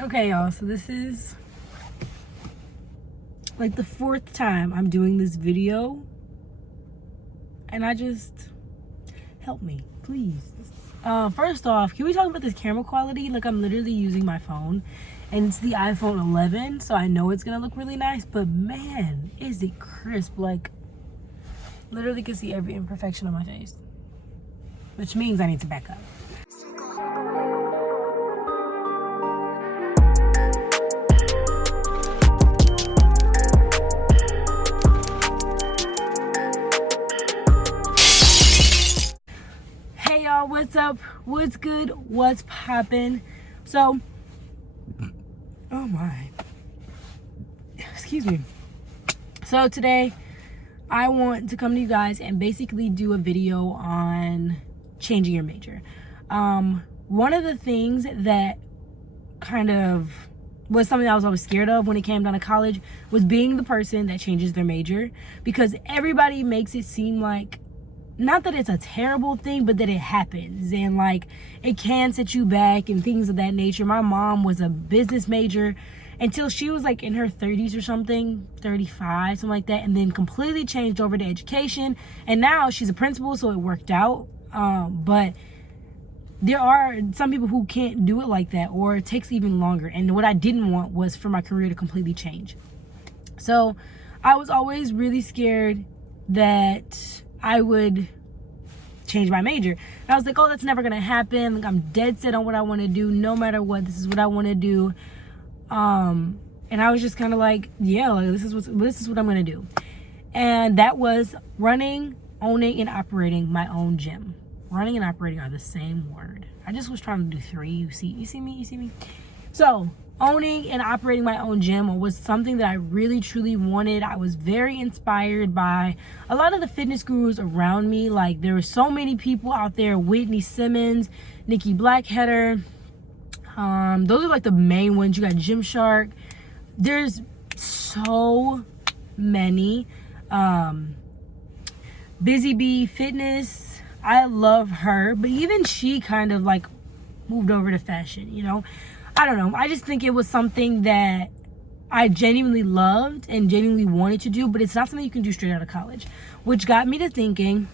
Okay, y'all, so this is like the 4th time I'm doing this video, and help me, please. First off, can we talk about this camera quality? Like, I'm literally using my phone, and it's the iPhone 11, so I know it's gonna look really nice, but man, is it crisp. Like, literally can see every imperfection on my face, which means I need to back up. Hey y'all, what's up? What's good? What's poppin'? So, oh my, excuse me. So today I want to come to you guys and basically do a video on changing your major. One of the things that kind of was something I was always scared of when it came down to college was being the person that changes their major, because everybody makes it seem like, not that it's a terrible thing, but that it happens and like it can set you back and things of that nature. My mom was a business major until she was like in her 30s or something, 35, something like that, and then completely changed over to education, and now she's a principal, so it worked out. But there are some people who can't do it like that, or it takes even longer, and what I didn't want was for my career to completely change. So I was always really scared that I would change my major. And I was like, oh, that's never gonna happen. Like, I'm dead set on what I want to do, no matter what. This is what I want to do. And I was just kind of like, yeah, like this is what I'm gonna do. And that was running, owning, and operating my own gym. Running and operating are the same word. I just was trying to do 3. You see me. So owning and operating my own gym was something that I really truly wanted. I was very inspired by a lot of the fitness gurus around me. Like, there were so many people out there: Whitney Simmons, Nikki Blackheader. Those are like the main ones. You got Gymshark. There's so many. Busy Bee Fitness, I love her, but even she kind of like moved over to fashion, you know. I don't know. I just think it was something that I genuinely loved and genuinely wanted to do, but it's not something you can do straight out of college, which got me to thinking,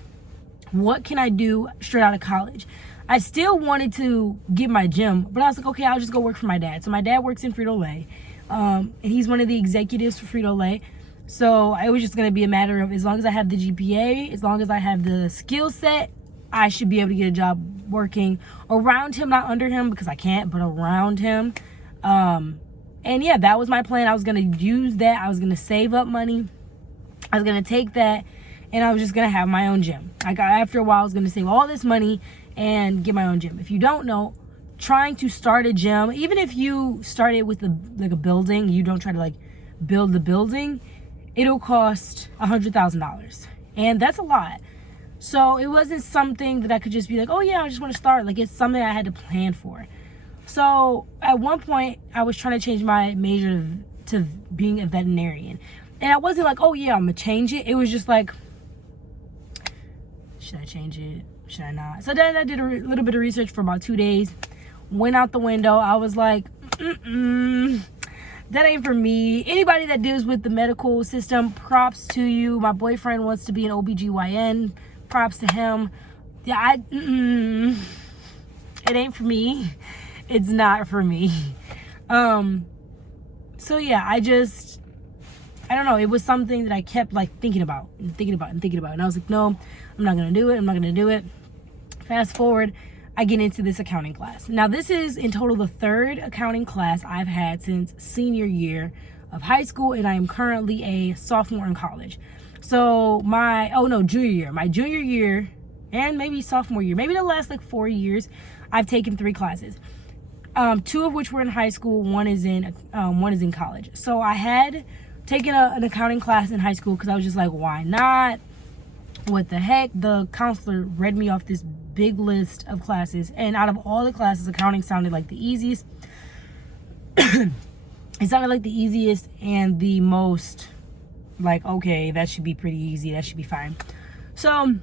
what can I do straight out of college? I still wanted to get my gym, but I was like, okay, I'll just go work for my dad. So my dad works in Frito-Lay, and he's one of the executives for Frito-Lay. So it was just going to be a matter of, as long as I have the GPA, as long as I have the skill set, I should be able to get a job working around him, not under him, because I can't, but around him. And yeah, that was my plan. I was going to use that. I was going to save up money. I was going to take that, and I was just going to have my own gym. After a while, I was going to save all this money and get my own gym. If you don't know, trying to start a gym, even if you start it with a building, you don't try to like build the building, it'll cost $100,000, and that's a lot. So it wasn't something that I could just be like, oh yeah, I just want to start. Like, it's something I had to plan for. So at one point, I was trying to change my major to being a veterinarian, and I wasn't like, oh yeah, I'm gonna change it. It was just like, should I change it? Should I not? So then I did a little bit of research for about 2 days, went out the window. I was like, that ain't for me. Anybody that deals with the medical system, props to you. My boyfriend wants to be an OBGYN, props to him. Yeah, it ain't for me. It's not for me. So yeah, I don't know. It was something that I kept like thinking about. And I was like, no, I'm not gonna do it. Fast forward, I get into this accounting class. Now, this is in total the 3rd accounting class I've had since senior year of high school, and I am currently a sophomore in college. So junior year. My junior year and maybe sophomore year, maybe the last like 4 years, I've taken 3 classes. 2 of which were in high school, one is in college. So I had taken an accounting class in high school because I was just like, why not? What the heck? The counselor read me off this big list of classes, and out of all the classes, accounting sounded like the easiest. It sounded like the easiest and the most like, okay, that should be pretty easy, that should be fine. So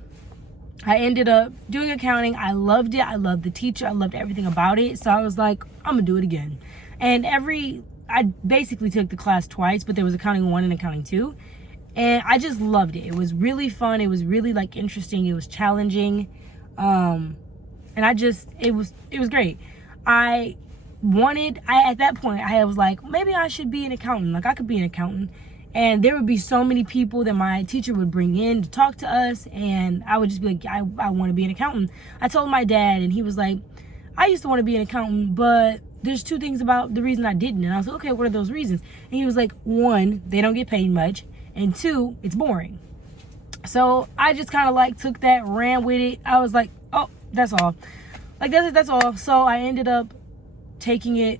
I ended up doing accounting. I loved it. I loved the teacher. I loved everything about it. So I was like, I'm gonna do it again. And I basically took the class twice, but there was accounting 1 and accounting 2. And I just loved it. It was really fun. It was really like interesting. It was challenging. And it was great. At that point, I was like, maybe I should be an accountant. Like, I could be an accountant. And there would be so many people that my teacher would bring in to talk to us. And I would just be like, I want to be an accountant. I told my dad, and he was like, I used to want to be an accountant, but there's 2 things about the reason I didn't. And I was like, okay, what are those reasons? And he was like, 1, they don't get paid much. And 2, it's boring. So I just kind of like took that, ran with it. I was like, oh, that's all. Like, that's all. So I ended up taking it,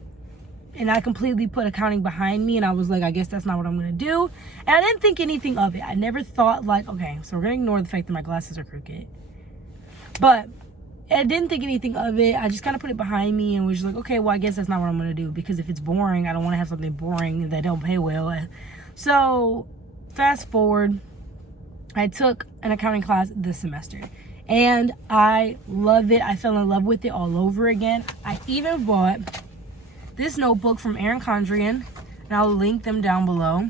and I completely put accounting behind me. And I was like, I guess that's not what I'm going to do. And I didn't think anything of it. I never thought like, okay, so we're going to ignore the fact that my glasses are crooked. But I didn't think anything of it. I just kind of put it behind me and was just like, okay, well, I guess that's not what I'm going to do. Because if it's boring, I don't want to have something boring that don't pay well. So fast forward, I took an accounting class this semester, and I love it. I fell in love with it all over again. I even bought this notebook from Erin Condrian, and I'll link them down below.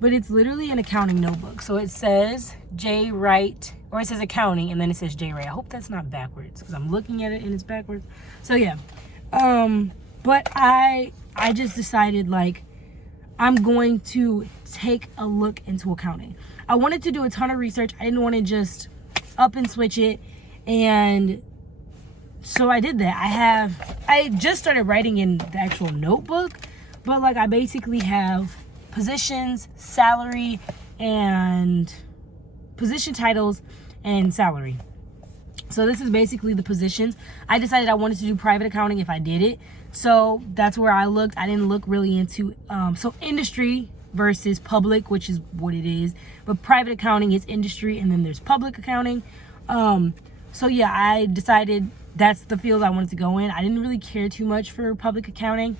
But it's literally an accounting notebook. So it says J. Wright, or it says accounting, and then it says J. Wright. I hope that's not backwards, because I'm looking at it and it's backwards. So yeah, but I just decided, like, I'm going to take a look into accounting. I wanted to do a ton of research. I didn't want to just up and switch it. And so I did that. I just started writing in the actual notebook, but like I basically have positions, salary, and position titles and salary. So this is basically the positions. I decided I wanted to do private accounting if I did it. So that's where I looked. I didn't look really into, so industry versus public, which is what it is. But private accounting is industry, and then there's public accounting. So yeah, I decided that's the field I wanted to go in. I didn't really care too much for public accounting.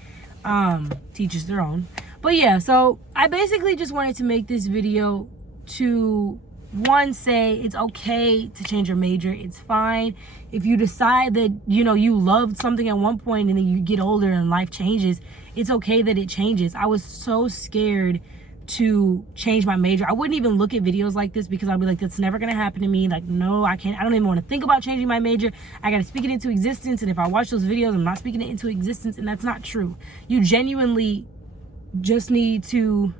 Teachers their own. But yeah, so I basically just wanted to make this video to, one, say it's okay to change your major. It's fine if you decide that, you know, you loved something at one point and then you get older and life changes. It's okay that it changes. I was so scared to change my major. I wouldn't even look at videos like this because I'd be like, that's never gonna happen to me. Like, no, I can't. I don't even want to think about changing my major. I gotta speak it into existence. And if I watch those videos, I'm not speaking it into existence, and that's not true. You genuinely just need to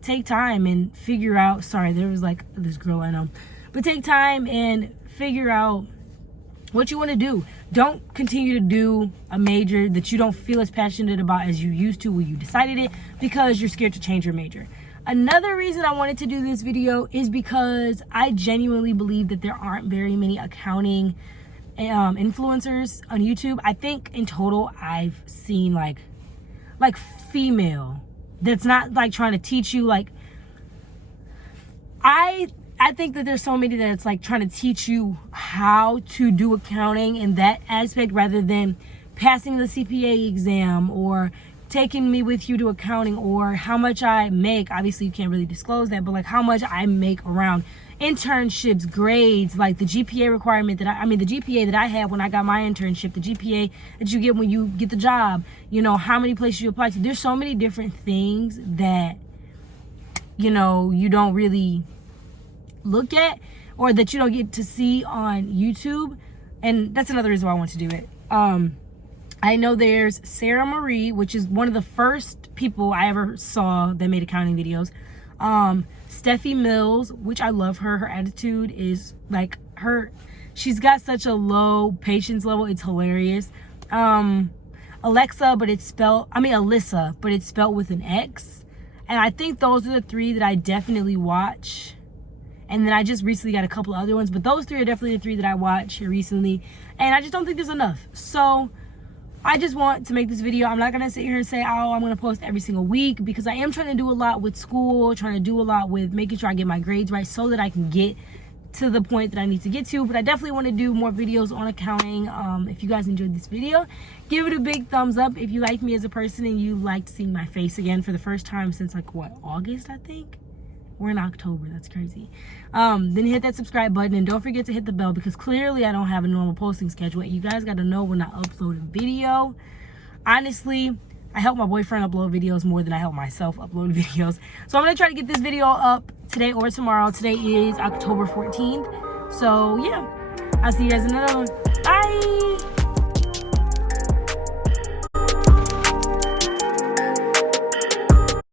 take time and figure out, sorry, there was like this girl I know, but take time and figure out what you want to do. Don't continue to do a major that you don't feel as passionate about as you used to when you decided it, because you're scared to change your major. Another reason I wanted to do this video is because I genuinely believe that there aren't very many accounting influencers on YouTube. I think in total I've seen like female that's not like trying to teach you, like, I think that there's so many that it's like trying to teach you how to do accounting in that aspect, rather than passing the CPA exam or taking me with you to accounting, or how much I make. Obviously you can't really disclose that, but like how much I make around internships, grades, like the GPA requirement that the GPA that I had when I got my internship, the GPA that you get when you get the job, you know, how many places you apply to. There's so many different things that, you know, you don't really look at, or that you don't get to see on YouTube. And that's another reason why I want to do it. I know there's Sarah Marie, which is one of the first people I ever saw that made accounting videos. Steffi Mills, which I love her. Her attitude is like she's got such a low patience level. It's hilarious. Alyssa, but it's spelled with an X. And I think those are the 3 that I definitely watch. And then I just recently got a couple other ones, but those 3 are definitely the 3 that I watched here recently. And I just don't think there's enough. So I just want to make this video. I'm not going to sit here and say, oh, I'm going to post every single week, because I am trying to do a lot with school, trying to do a lot with making sure I get my grades right so that I can get to the point that I need to get to. But I definitely want to do more videos on accounting. If you guys enjoyed this video, give it a big thumbs up. If you like me as a person and you liked seeing my face again for the first time since like August, I think. We're in October, that's crazy. Then hit that subscribe button, and don't forget to hit the bell, because clearly I don't have a normal posting schedule. You guys got to know when I upload a video. honestly, I help my boyfriend upload videos more than I help myself upload videos. So I'm gonna try to get this video up today or tomorrow. Today is October 14th. So yeah, I'll see you guys in another one. Bye.